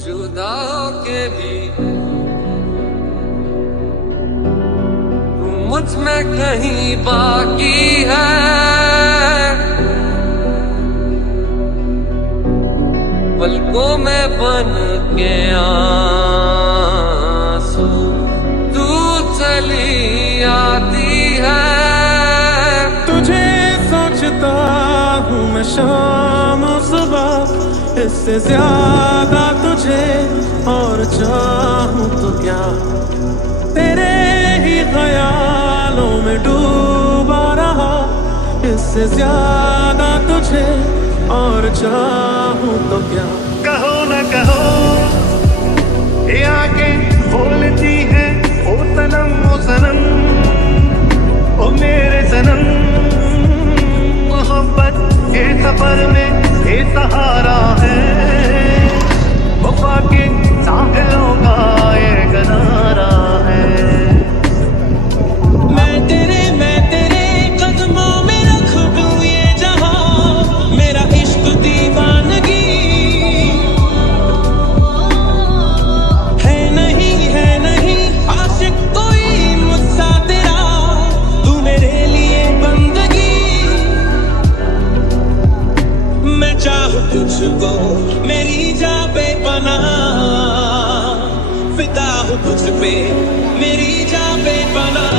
जुदा के भी तू मुझ में कहीं बाकी है। पलकों में बन के आंसू तू चली आती है। तुझे सोचता हूँ मैं शाम सुबह, इससे ज्यादा तुझे और चाहूँ तो क्या। तेरे ही ख्यालों में डूबा रहा, इससे ज्यादा तुझे और चाहूँ तो क्या। कहो न कहो ये आंखें बोलती है ओ सनम ओ सनम ओ मेरे सनम। मोहब्बत के सफर में ये सहारा है, वफा के साहिलों का ये किनारा है। मैं तेरे कदमों में रख दूं ये जहां, मेरा इश्क दीवानगी है नहीं आशिक कोई मुझसा तेरा, तू मेरे लिए बंदगी। मैं चाहूं तुझको मेरी जा बेपनाह, फिदा हूं तुझ पे मेरी जा बेपनाह।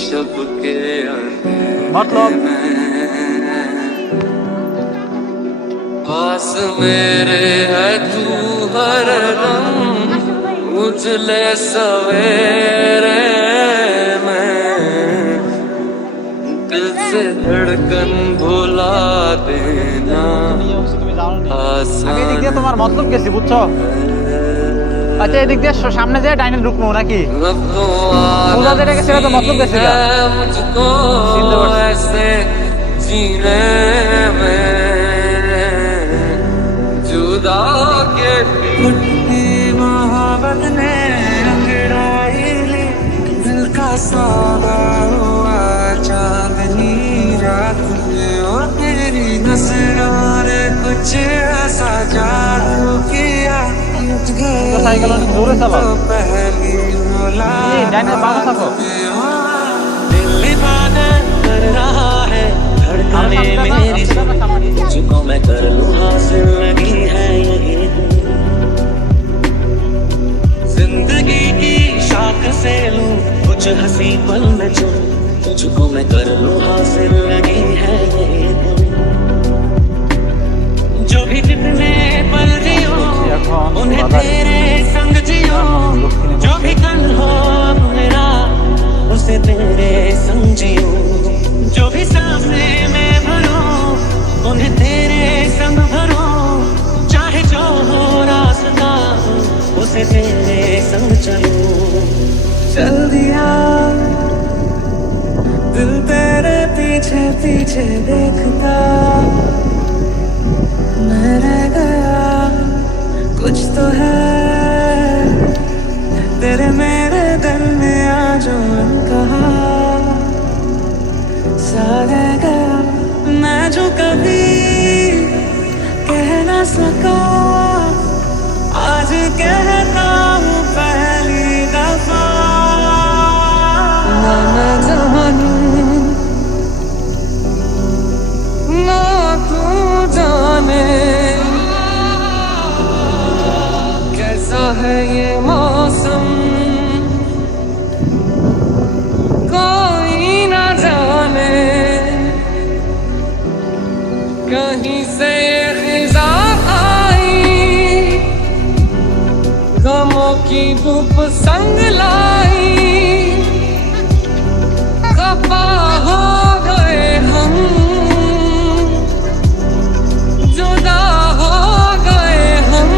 शब के मतलब पास मेरे है तू हरदम, उजले सवेरे में दिल से धड़कन भुला देना आसान। তোমার মতলব গেছি বুঝছো? আচ্ছা এদিক দিয়ে সামনে যায় ডাইনে ঢুকবো নাকি? ওলা যেটা গেছে সেটা তো মতলব গেছে না। मुझको ऐसे जीने में जुदा के फुटती मोहब्बत ने अंगड़ाई ली, दिल का सौदा हुआ चांदनी रात में। और तेरी नजरों ने कुछ ऐसा जादू किया, पहली मुलाकात दिल इबादत कर रहा है धड़कने मेरी, तुझको मैं कर लूं हासिल लगी है यही। जिंदगी की शाख से लूं कुछ हंसी पल में चुन, तुझको मैं कर लूं हासिल लगी है यही। जो भी जितने पल जियो उन्हें तेरे संग जियो, जो भी कल हो मेरा उसे तेरे संग जियो। जो भी सांसें मैं भरूं उन्हें तेरे संग भरूं, चाहे जो हो रास्ता उसे तेरे संग चलूं। चल दिया दिल तेरे पीछे पीछे देखता, मैं रह गया कुछ तो है तेरे मेरे दिल में आज कहा सा रह गया। मैं जो कभी कह ना सका आज कहता हूँ पहली दफा। ना मैं जानूं ना तू जाने कैसा है ये मौसम, कोई ना जाने कहीं से ये खिज़ा आई, गमों की धूप संग लाई। खफा हो गए हम, जुदा हो गए हम,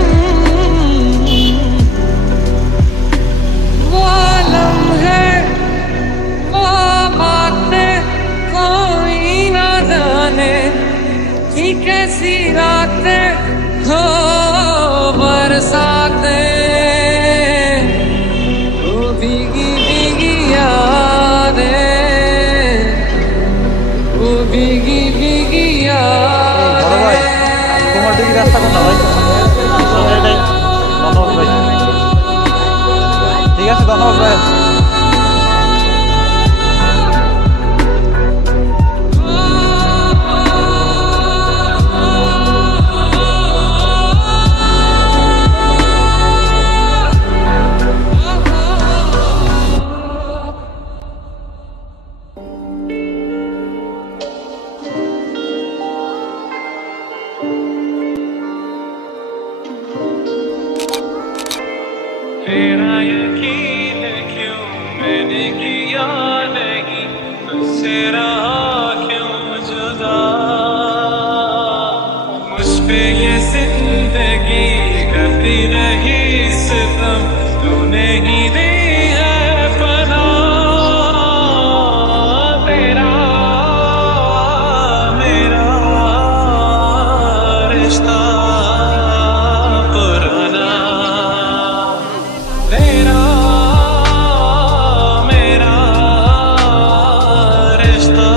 वो बरसाते वो भीगी भीगी यादें, वो भीगी भीगी यादें। তোমার দিকে রাস্তা কোনটা ভাই? ধন্যবাদ ভাই। ঠিক আছে, ধন্যবাদ ভাই। तेरा यकीन क्यों मैंने किया नहीं, तुझसे रहा क्यों जुदा, मुझ पे ये जिंदगी करती रही सितम, तूने ही दी है पनाह। तेरा मेरा रिश्ता तेरा मेरा रिश्ता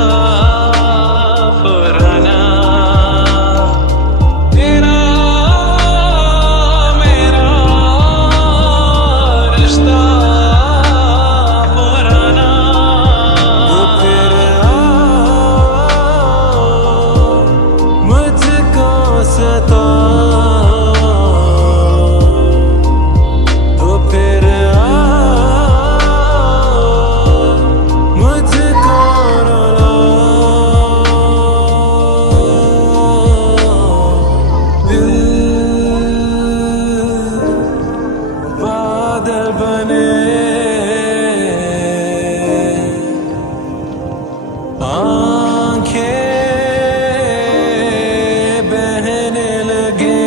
पुराना, तेरा मेरा रिश्ता पुराना। तो फिर मुझको सता, बने आंखें बहने लगे,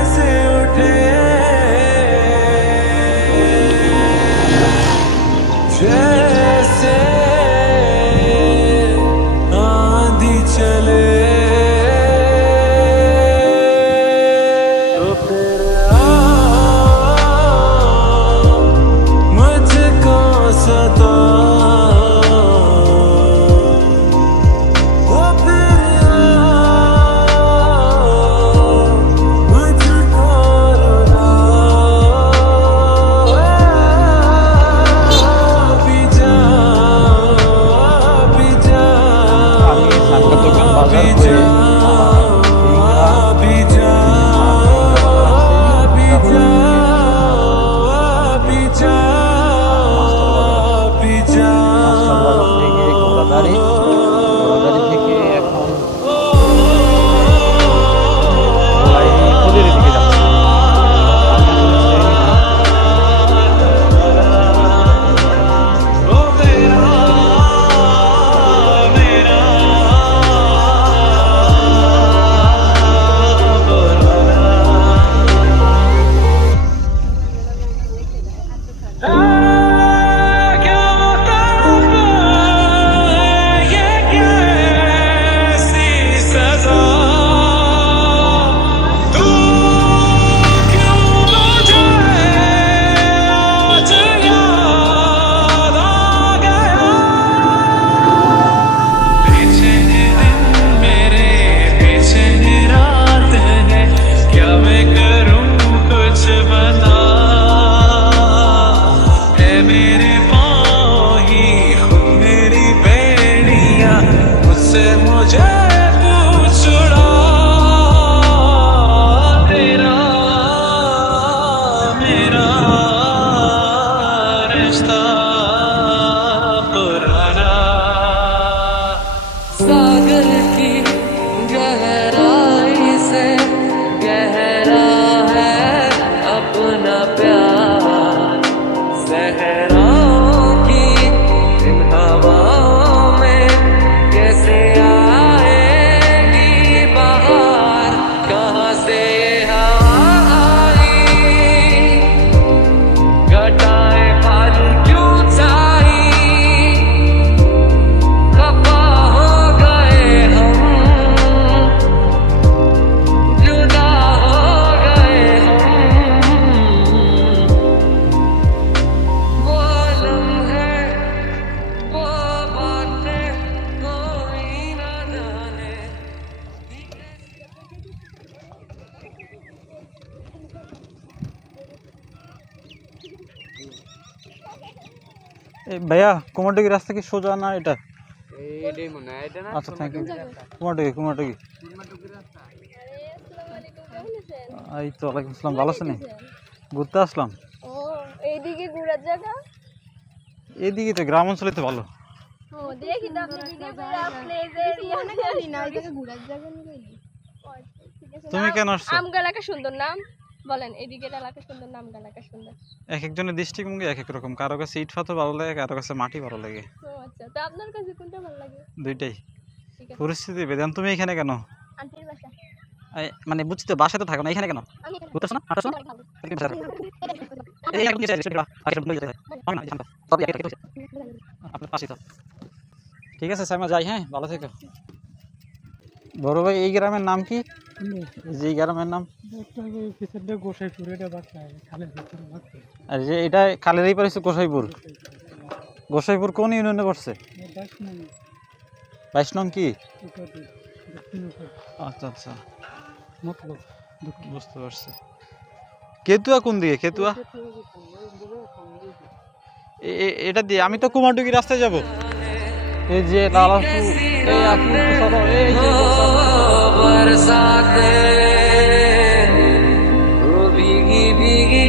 ऐसे उठे जैसे चले। तो फिर मुझको सता, तो फिर मुझको रुला, भी जा भी जा থেকে এখন सहराओं की इन हवाओं में कैसे आए ভাইয়া কুমারটুকি রাস্তা কি সোজা না এটা? আচ্ছা থ্যাংক ইউ। কুমারটুকি এই তো। ওয়ালাইকুম আসসালাম, ভালো আছেন? ঘুরতে আসলাম। ও এইদিকে ঘোরার জায়গা? এইদিকে তো গ্রাম অঞ্চলে তো ভালো। ও দেখি তো আপনি ভিডিও করে আপনি এই যে এরিয়াতে জানি না এই জায়গা ঘোরার জায়গা নেই। তুমি কেন আসছো? আমগালাকা সুন্দর নাম বলেন, এদিকে এলাকা সুন্দর, নাম গালাকা সুন্দর। এক একজনের দৃষ্টিভঙ্গি এক এক রকম, কারো কাছে ইট পাথর ভালো লাগে, কারো কাছে মাটি ভালো লাগে। ও আচ্ছা, তো আপনার কাছে কোনটা ভালো লাগে? দুইটাই ঠিক আছে। পরিস্থিতি বেদান। তুমি এখানে কেন? আন্টির বাসা। মানে বুঝছি তো, বাসায় তো থাকো না, এখানে কেন আমি ঘুরতেছো না? হাঁটাছো না? আপনার পাশে তো। ঠিক আছে সাইমা, যাই। হ্যাঁ, ভালো থেকো। বড় ভাই, এই গ্রামের নাম কি? যে গ্রামের নাম আর যে এটা খালেরই পারে গোসাইপুর। গোসাইপুর কোন ইউনিয়নে পড়ছে? 22 নং কি? আচ্ছা আচ্ছা, বুঝতে পারছি। কেতুয়া কোন দিকে? কেতুয়া এটা দিয়ে আমি তো কুমারটুকি রাস্তায় যাব। এই যে লালাপু, এই আপু সরো, এই যে बरसाते वो भीगी भीगी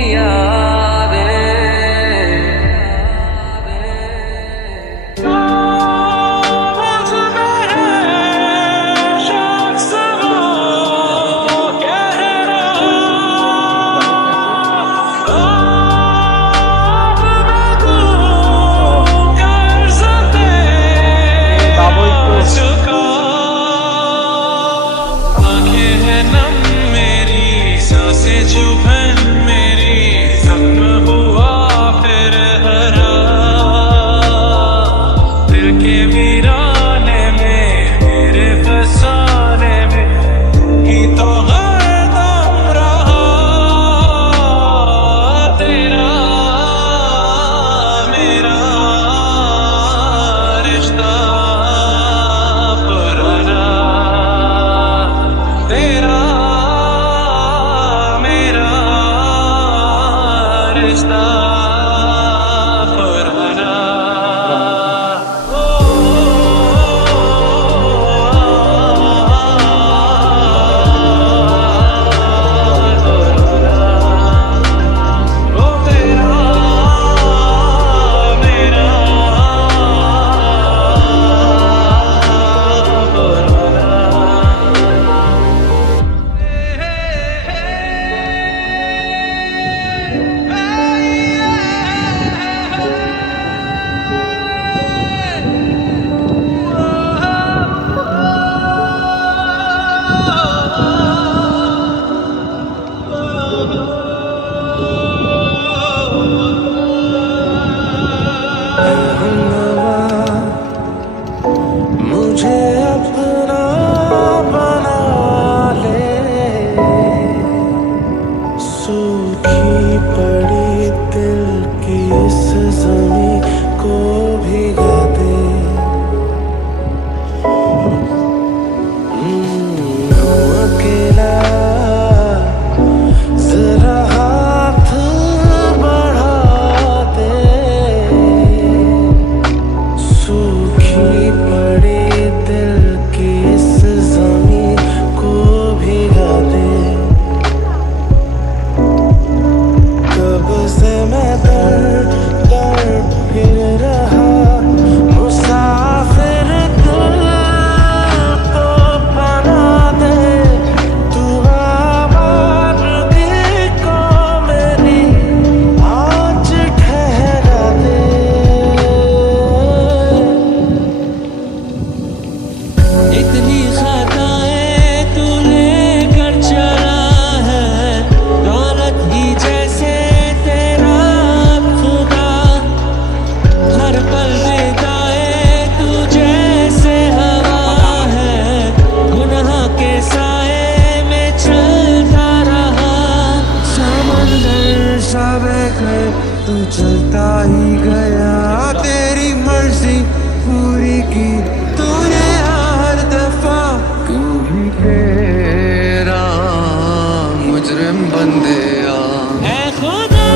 खुदा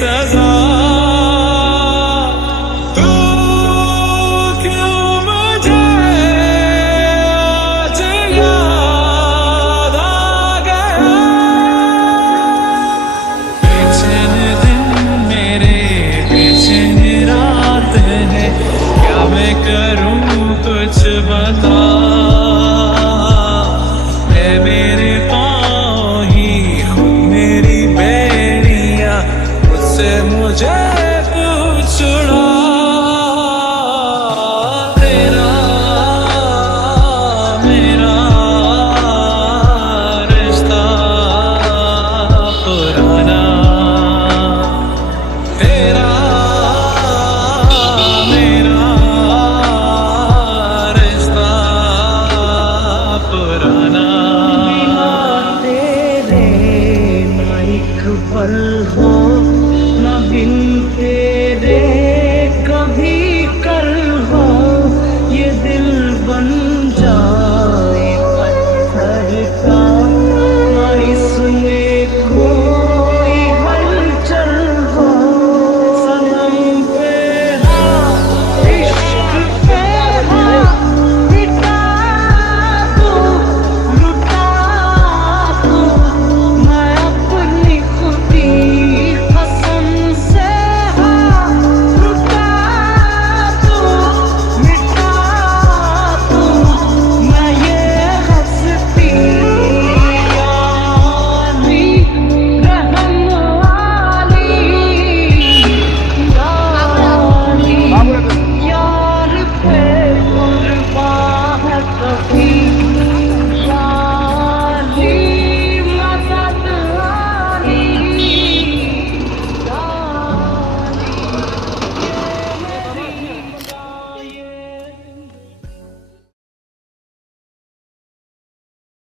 सजा। तू क्यों मुझे आज याद आ गया। बेचैन दिन मेरे बेचैन रात है, क्या मैं करूं कुछ बता। मेरे पाँव ही खुद मेरी बेड़ियां, मुझसे मुझे